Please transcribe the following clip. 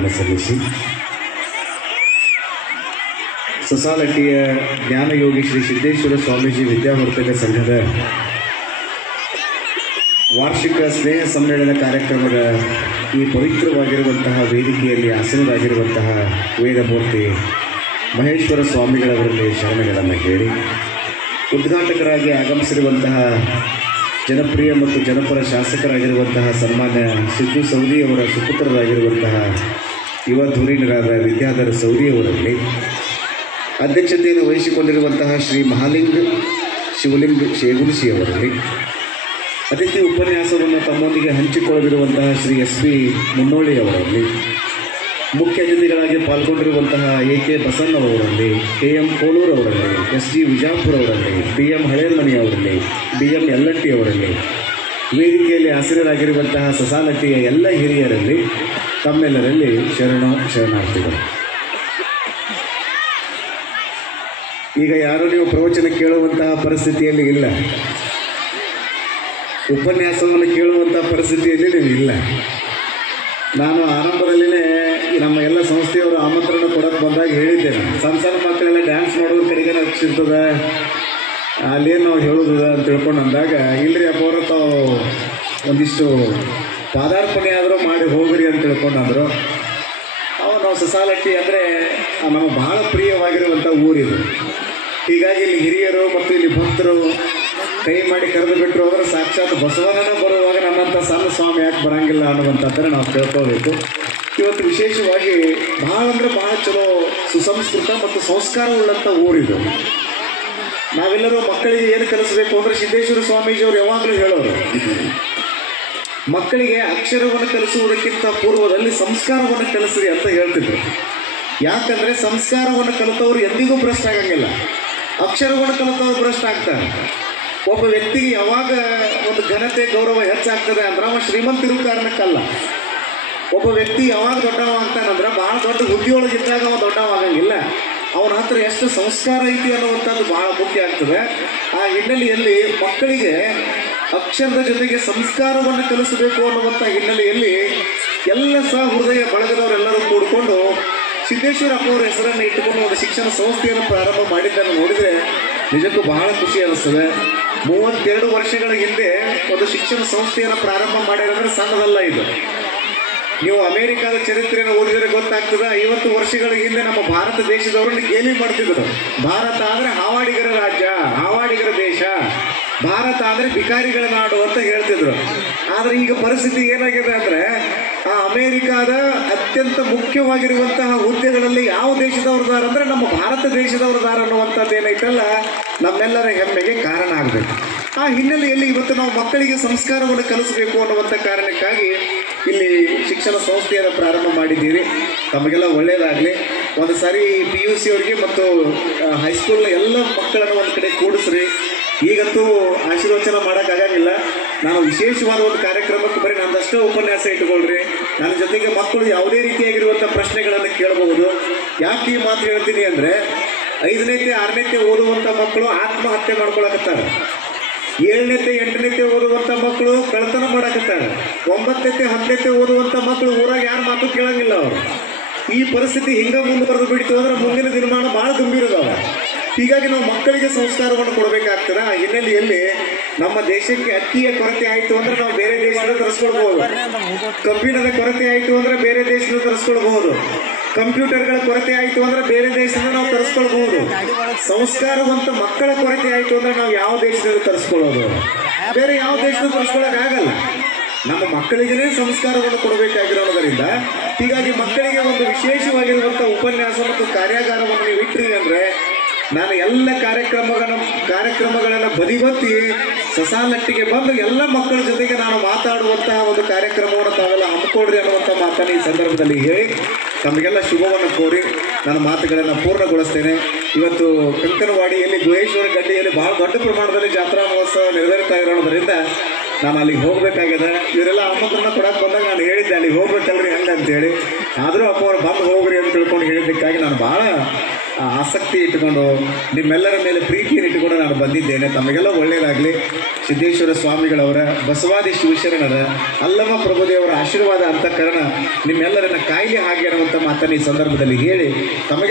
ವಂದನೆಗಳನ್ನು ಸಲ್ಲಿಸಿ. ಸೊಸಾಲಟಿಯ ಜ್ಞಾನಯೋಗಿ ಶ್ರೀ ಸಿದ್ದೇಶ್ವರ ಸ್ವಾಮೀಜಿ ವಿದ್ಯಾವರ್ತಕ ಸಂಘದ ವಾರ್ಷಿಕ ಸ್ನೇಹ ಸಮ್ಮೇಳನ ಕಾರ್ಯಕ್ರಮದ ಈ ಪವಿತ್ರವಾಗಿರುವಂತಹ ವೇದಿಕೆಯಲ್ಲಿ ಆಸನರಾಗಿರುವಂತಹ ವೇದಮೂರ್ತಿ ಮಹೇಶ್ವರ ಸ್ವಾಮಿಗಳವರಲ್ಲಿ ಶರಣಗಳನ್ನು ಹೇಳಿ ಉದ್ಘಾಟಕರಾಗಿ ಆಗಮಿಸಿರುವಂತಹ ಜನಪ್ರಿಯ ಮತ್ತು ಜನಪರ ಶಾಸಕರಾಗಿರುವಂತಹ ಸನ್ಮಾನ್ಯ ಸಿದ್ದು ಸೌದಿ ಅವರ ಸುಪುತ್ರರಾಗಿರುವಂತಹ ಯುವ ಧುರೀಣರಾದ ವಿದ್ಯಾಧರ ಸೌದಿ ಅವರಲ್ಲಿ ಅಧ್ಯಕ್ಷತೆಯನ್ನು ವಹಿಸಿಕೊಂಡಿರುವಂತಹ ಶ್ರೀ ಮಹಾಲಿಂಗ ಶಿವಲಿಂಗ ಶೇಗುಣಸಿ ಅವರಲ್ಲಿ ಅತಿಥಿ ಉಪನ್ಯಾಸವನ್ನು ತಮ್ಮೊಂದಿಗೆ ಹಂಚಿಕೊಳ್ಳದಿರುವಂತಹ ಶ್ರೀ ಎಸ್ ಪಿ ಮುನ್ನೋಳಿ ಅವರಲ್ಲಿ ಮುಖ್ಯ ಅತಿಥಿಗಳಾಗಿ ಪಾಲ್ಗೊಂಡಿರುವಂತಹ ಎ ಕೆ ಬಸನ್ನವರಲ್ಲಿ ಕೆ ಎಂ ಕೋಲೂರ್ ಅವರಲ್ಲಿ, ಎಸ್ ಜಿ ವಿಜಾಪುರ ಅವರಲ್ಲಿ, ಬಿ ಎಂ ಹಳೇಮನಿ ಅವರಲ್ಲಿ, ಬಿ ಎಂ ಯಲ್ಲಟ್ಟಿ ಅವರಲ್ಲಿ. ವೇದಿಕೆಯಲ್ಲಿ ಹಸಿರರಾಗಿರುವಂತಹ ಸಸಾಲಟಿಯ ಎಲ್ಲ ಹಿರಿಯರಲ್ಲಿ ತಮ್ಮೆಲ್ಲರಲ್ಲಿ ಶರಣ ಶರಣಾರ್ಥಿಗಳು. ಈಗ ಯಾರು ನೀವು ಪ್ರವಚನ ಕೇಳುವಂತಹ ಪರಿಸ್ಥಿತಿಯಲ್ಲಿ ಇಲ್ಲ. ಉಪನ್ಯಾಸವನ್ನು ಕೇಳುವಂತಹ ಪರಿಸ್ಥಿತಿಯಲ್ಲಿ ನೀವು ಇಲ್ಲ. ನಾನು ಆರಂಭದಲ್ಲಿನೇ ನಮ್ಮ ಎಲ್ಲ ಸಂಸ್ಥೆಯವರು ಆಮಂತ್ರಣ ಕೊಡಕ್ಕೆ ಬಂದಾಗ ಹೇಳಿದ್ದೇನೆ ಸಣ್ಣ ಸಣ್ಣ ಮಕ್ಕಳೆಲ್ಲ ಡ್ಯಾನ್ಸ್ ಮಾಡೋದು ಕಡೆಗೆ ಹಚ್ಚಿರ್ತದ ಅಲ್ಲೇನು ನಾವು ಹೇಳೋದ ಅಂತ ತಿಳ್ಕೊಂಡು ಅಂದಾಗ ಇಲ್ಲರಿ ಅಪ್ಪ ತಾವು ಒಂದಿಷ್ಟು ಪಾದಾರ್ಪಣೆ ಆದರೂ ಮಾಡಿ ಹೋಗ್ರಿ ಅಂತ ತಿಳ್ಕೊಂಡಂದ್ರು. ಅವನು ಸಸಾಲಟ್ಟಿ ಅಂದರೆ ನಮ್ಮ ಬಹಳ ಪ್ರಿಯವಾಗಿರುವಂಥ ಊರಿದು. ಹೀಗಾಗಿ ಇಲ್ಲಿ ಹಿರಿಯರು ಮತ್ತು ಇಲ್ಲಿ ಭಕ್ತರು ಕೈ ಮಾಡಿ ಕರೆದು ಬಿಟ್ಟರು ಹೋದ್ರೆ ಸಾಕ್ಷಾತ್ ಬಸವಣ್ಣನ ಬರುವಾಗ ನಮ್ಮಂಥ ಸಣ್ಣ ಸ್ವಾಮಿ ಯಾಕೆ ಬರೋಂಗಿಲ್ಲ ಅನ್ನುವಂಥದ್ದನ್ನು ನಾವು ತಿಳ್ಕೋಬೇಕು. ಇವತ್ತು ವಿಶೇಷವಾಗಿ ಭಾಳ ಅಂದರೆ ಭಾಳ ಚಲೋ ಸುಸಂಸ್ಕೃತ ಮತ್ತು ಸಂಸ್ಕಾರವುಳ್ಳಂಥ ಊರಿದು. ನಾವೆಲ್ಲರೂ ಮಕ್ಕಳಿಗೆ ಏನು ಕಲಿಸಬೇಕು ಅಂದರೆ ಸಿದ್ದೇಶ್ವರ ಸ್ವಾಮೀಜಿಯವರು ಯಾವಾಗಲೂ ಹೇಳೋರು. ಮಕ್ಕಳಿಗೆ ಅಕ್ಷರವನ್ನು ಕಲಿಸುವುದಕ್ಕಿಂತ ಪೂರ್ವದಲ್ಲಿ ಸಂಸ್ಕಾರವನ್ನು ಕಲಿಸ್ರಿ ಅಂತ ಹೇಳ್ತಿದ್ರು. ಯಾಕಂದ್ರೆ ಸಂಸ್ಕಾರವನ್ನು ಕಲಿತವರು ಎಂದಿಗೂ ಭ್ರಷ್ಟ ಆಗಂಗಿಲ್ಲ. ಅಕ್ಷರವನ್ನು ಕಲಿತವರು ಭ್ರಷ್ಟ ಆಗ್ತಾರೆ. ಒಬ್ಬ ವ್ಯಕ್ತಿಗೆ ಯಾವಾಗ ಒಂದು ಘನತೆ, ಗೌರವ ಹೆಚ್ಚಾಗ್ತದೆ ಅಂದ್ರೆ ಅವ ಶ್ರೀಮಂತ ಇರೋ ಕಾರಣಕ್ಕಲ್ಲ. ಒಬ್ಬ ವ್ಯಕ್ತಿ ಯಾವಾಗ ದೊಡ್ಡವ ಆಗ್ತಾನಂದ್ರೆ ಭಾಳ ದೊಡ್ಡ ಹುದ್ದೆಯೊಳಗಿದ್ದಾಗ ಅವ ದೊಡ್ಡವ ಆಗಂಗಿಲ್ಲ ಅವನ ಹತ್ರ ಎಷ್ಟು ಸಂಸ್ಕಾರ ಐತಿ ಅನ್ನುವಂಥದ್ದು ಭಾಳ ಮುಖ್ಯ ಆಗ್ತದೆ. ಆ ಹಿನ್ನೆಲೆಯಲ್ಲಿ ಮಕ್ಕಳಿಗೆ ಅಕ್ಷರದ ಜೊತೆಗೆ ಸಂಸ್ಕಾರವನ್ನು ಕಲಿಸಬೇಕು ಅನ್ನುವಂಥ ಹಿನ್ನೆಲೆಯಲ್ಲಿ ಎಲ್ಲ ಸಹ ಹೃದಯ ಬಳಗದವರೆಲ್ಲರೂ ಕೂಡಿಕೊಂಡು ಸಿದ್ದೇಶ್ವರ ಅಪ್ಪವರ ಹೆಸರನ್ನು ಇಟ್ಟುಕೊಂಡು ಒಂದು ಶಿಕ್ಷಣ ಸಂಸ್ಥೆಯನ್ನು ಪ್ರಾರಂಭ ಮಾಡಿದ್ದನ್ನು ನೋಡಿದರೆ ನಿಜಕ್ಕೂ ಬಹಳ ಖುಷಿ ಅನಿಸ್ತದೆ. ಮೂವತ್ತೆರಡು ವರ್ಷಗಳ ಹಿಂದೆ ಒಂದು ಶಿಕ್ಷಣ ಸಂಸ್ಥೆಯನ್ನು ಪ್ರಾರಂಭ ಮಾಡಿದ್ರೆ ಸಣ್ಣದಲ್ಲ ಇದು. ನೀವು ಅಮೆರಿಕದ ಚರಿತ್ರೆಯನ್ನು ಓದಿದರೆ ಗೊತ್ತಾಗ್ತದೆ, ಐವತ್ತು ವರ್ಷಗಳ ಹಿಂದೆ ನಮ್ಮ ಭಾರತ ದೇಶದವರನ್ನು ಗೇಲಿ ಮಾಡ್ತಿದ್ರು. ಭಾರತ ಆದರೆ ಹಾವಾಡಿಗರ ರಾಜ್ಯ. ಭಾರತ ಅಂದ್ರೆ ಭಿಕಾರಿಗಳ ನಾಡು ಅಂತ ಹೇಳ್ತಿದ್ರು. ಆದ್ರೆ ಈಗ ಪರಿಸ್ಥಿತಿ ಏನಾಗಿದೆ ಅಂದ್ರೆ, ಆ ಅಮೇರಿಕಾದ ಅತ್ಯಂತ ಮುಖ್ಯವಾಗಿರುವಂತಹ ಹುದ್ದೆಗಳಲ್ಲಿ ಯಾವ ದೇಶದವ್ರದಾರ ಅಂದ್ರೆ ನಮ್ಮ ಭಾರತ ದೇಶದವ್ರದಾರ ಅನ್ನುವಂಥದ್ದು ಏನೈತಲ್ಲ, ನಮ್ಮೆಲ್ಲರ ಹೆಮ್ಮೆಗೆ ಕಾರಣ ಆಗ್ಬೇಕು. ಆ ಹಿನ್ನೆಲೆಯಲ್ಲಿ ಇವತ್ತು ನಾವು ಮಕ್ಕಳಿಗೆ ಸಂಸ್ಕಾರವನ್ನು ಕಲಿಸಬೇಕು ಅನ್ನುವಂಥ ಕಾರಣಕ್ಕಾಗಿ ಇಲ್ಲಿ ಶಿಕ್ಷಣ ಸಂಸ್ಥೆಯನ್ನು ಪ್ರಾರಂಭ ಮಾಡಿದ್ದೀರಿ. ತಮಗೆಲ್ಲ ಒಳ್ಳೆಯದಾಗಲಿ ಒಂದು ಸಾರಿ ಪಿ ಯು ಸಿ ಅವರಿಗೆ ಮತ್ತು ಹೈಸ್ಕೂಲ್ನ ಎಲ್ಲ ಮಕ್ಕಳನ್ನು ಒಂದು ಕಡೆ ಕೂಡಿಸ್ರಿ. ಈಗಂತೂ ಆಶೀರ್ವಚನ ಮಾಡೋಕ್ಕಾಗಂಗಿಲ್ಲ ನಾನು ವಿಶೇಷವಾದ ಒಂದು ಕಾರ್ಯಕ್ರಮಕ್ಕೆ ಬರೀ ನಂದಷ್ಟೇ ಉಪನ್ಯಾಸ ಇಟ್ಕೊಳ್ರಿ ನನ್ನ ಜೊತೆಗೆ ಮಕ್ಕಳು ಯಾವುದೇ ರೀತಿಯಾಗಿರುವಂಥ ಪ್ರಶ್ನೆಗಳನ್ನು ಕೇಳಬಹುದು. ಯಾಕೆ ಈ ಮಾತು ಹೇಳ್ತೀನಿ ಅಂದರೆ ಐದನೇತೆ ಆರನೇತೆ ಓದುವಂಥ ಮಕ್ಕಳು ಆತ್ಮಹತ್ಯೆ ಮಾಡ್ಕೊಳಕತ್ತಾರೆ. ಏಳನೇತೆ ಎಂಟನೇತೆ ಓದುವಂಥ ಮಕ್ಕಳು ಕಳ್ತನ ಮಾಡಕತ್ತಾರೆ. ಒಂಬತ್ತನೇತೆ ಹತ್ತನೇತೆ ಓದುವಂಥ ಮಕ್ಕಳು ಊರಾಗ ಯಾರ ಮಾತು ಕೇಳಂಗಿಲ್ಲ ಅವರು. ಈ ಪರಿಸ್ಥಿತಿ ಹಿಂಗ ಮುಂದುವರೆದು ಬಿಡ್ತು ಅಂದ್ರೆ ಮುಂದಿನ ದಿನಮಾನ ಭಾಳ ಗಂಭೀರದವ ಹೀಗಾಗಿ ನಾವು ಮಕ್ಕಳಿಗೆ ಸಂಸ್ಕಾರವನ್ನು ಕೊಡಬೇಕಾಗ್ತದ. ಆ ಹಿನ್ನೆಲೆಯಲ್ಲಿ ನಮ್ಮ ದೇಶಕ್ಕೆ ಅಕ್ಕಿಯ ಕೊರತೆ ಆಯಿತು ಅಂದ್ರೆ ನಾವು ಬೇರೆ ದೇಶದಿಂದ ತರಿಸ್ಕೊಳ್ಬಹುದು ಕಬ್ಬಿಣದ ಕೊರತೆ ಆಯಿತು ಅಂದ್ರೆ ಬೇರೆ ದೇಶದಿಂದ ತರಿಸ್ಕೊಳ್ಬಹುದು ಕಂಪ್ಯೂಟರ್ಗಳ ಕೊರತೆ ಆಯಿತು ಅಂದ್ರೆ ಬೇರೆ ದೇಶದಿಂದ ನಾವು ತರಿಸ್ಕೊಳ್ಬಹುದು ಸಂಸ್ಕಾರವಂತ ಮಕ್ಕಳ ಕೊರತೆ ಆಯಿತು ಅಂದ್ರೆ ನಾವು ಯಾವ ದೇಶದಿಂದ ತರಿಸ್ಕೊಳ್ಳೋದು? ಬೇರೆ ಯಾವ ದೇಶದಿಂದ ತರಿಸ್ಕೊಳ್ಳಕ್ ಆಗಲ್ಲ. ನಮ್ಮ ಮಕ್ಕಳಿಗೆ ಸಂಸ್ಕಾರವನ್ನು ಕೊಡಬೇಕಾಗಿರೋದರಿಂದ, ಹೀಗಾಗಿ ಮಕ್ಕಳಿಗೆ ಒಂದು ವಿಶೇಷವಾಗಿರುವಂಥ ಉಪನ್ಯಾಸ ಮತ್ತು ಕಾರ್ಯಾಗಾರವನ್ನು ನೀವು ಇಟ್ಟಿದೆ ಅಂದ್ರೆ ನಾನು ಎಲ್ಲ ಕಾರ್ಯಕ್ರಮಗಳ ಕಾರ್ಯಕ್ರಮಗಳನ್ನು ಬದಿಗೊತ್ತಿ ಸಸಾಲಟ್ಟಿಗೆ ಬಂದು ಎಲ್ಲ ಮಕ್ಕಳ ಜೊತೆಗೆ ನಾನು ಮಾತಾಡುವಂತಹ ಒಂದು ಕಾರ್ಯಕ್ರಮವನ್ನು ತಾವೆಲ್ಲ ಹಮ್ಮಿಕೊಡ್ರಿ ಅನ್ನುವಂಥ ಮಾತನ್ನು ಈ ಸಂದರ್ಭದಲ್ಲಿ ಹೇಳಿ, ತಮಗೆಲ್ಲ ಶುಭವನ್ನು ಕೋರಿ ನನ್ನ ಮಾತುಗಳನ್ನು ಪೂರ್ಣಗೊಳಿಸ್ತೇನೆ. ಇವತ್ತು ಕಂಕನವಾಡಿಯಲ್ಲಿ ಗುಹೇಶ್ವರ ಗಡ್ಡೆಯಲ್ಲಿ ಬಹಳ ದೊಡ್ಡ ಪ್ರಮಾಣದಲ್ಲಿ ಜಾತ್ರಾ ಮಹೋತ್ಸವ ನೆರವೇರ್ತಾ ಇರೋದ್ರಿಂದ ನಾನು ಅಲ್ಲಿಗೆ ಹೋಗಬೇಕಾಗಿದೆ. ಇವರೆಲ್ಲ ಆಮಂತ್ರಣ ಕೊಡಕ್ಕೆ ಬಂದಾಗ ನಾನು ಹೇಳಿದ್ದೆ, ಅಲ್ಲಿಗೆ ಹೋಗ್ಬೇಕಲ್ರಿ ಹಂಗೆ ಅಂತೇಳಿ ಆದರೂ ಅಪ್ಪ ಅವ್ರು ಬಂದು ಹೋಗ್ರಿ ಅಂತ ತಿಳ್ಕೊಂಡು ಹೇಳಿದ್ದಕ್ಕಾಗಿ ನಾನು ಭಾಳ ಆಸಕ್ತಿ ಇಟ್ಟುಕೊಂಡು ನಿಮ್ಮೆಲ್ಲರ ಮೇಲೆ ಪ್ರೀತಿಯನ್ನು ಇಟ್ಟುಕೊಂಡು ನಾನು ಬಂದಿದ್ದೇನೆ. ತಮಗೆಲ್ಲ ಒಳ್ಳೆಯದಾಗಲಿ. ಸಿದ್ದೇಶ್ವರ ಸ್ವಾಮಿಗಳವರ, ಬಸವಾದಿ ಶಿವಶರಣರ ಅಲ್ಲಮ ಪ್ರಭುದೇವರ ಆಶೀರ್ವಾದ ಅಂತಃಕರಣ ನಿಮ್ಮೆಲ್ಲರನ್ನ ಕಾಯಿಲೆ ಹಾಗೆ ಅನ್ನುವಂಥ ಮಾತನ್ನು ಈ ಸಂದರ್ಭದಲ್ಲಿ ಹೇಳಿ ತಮಗೆ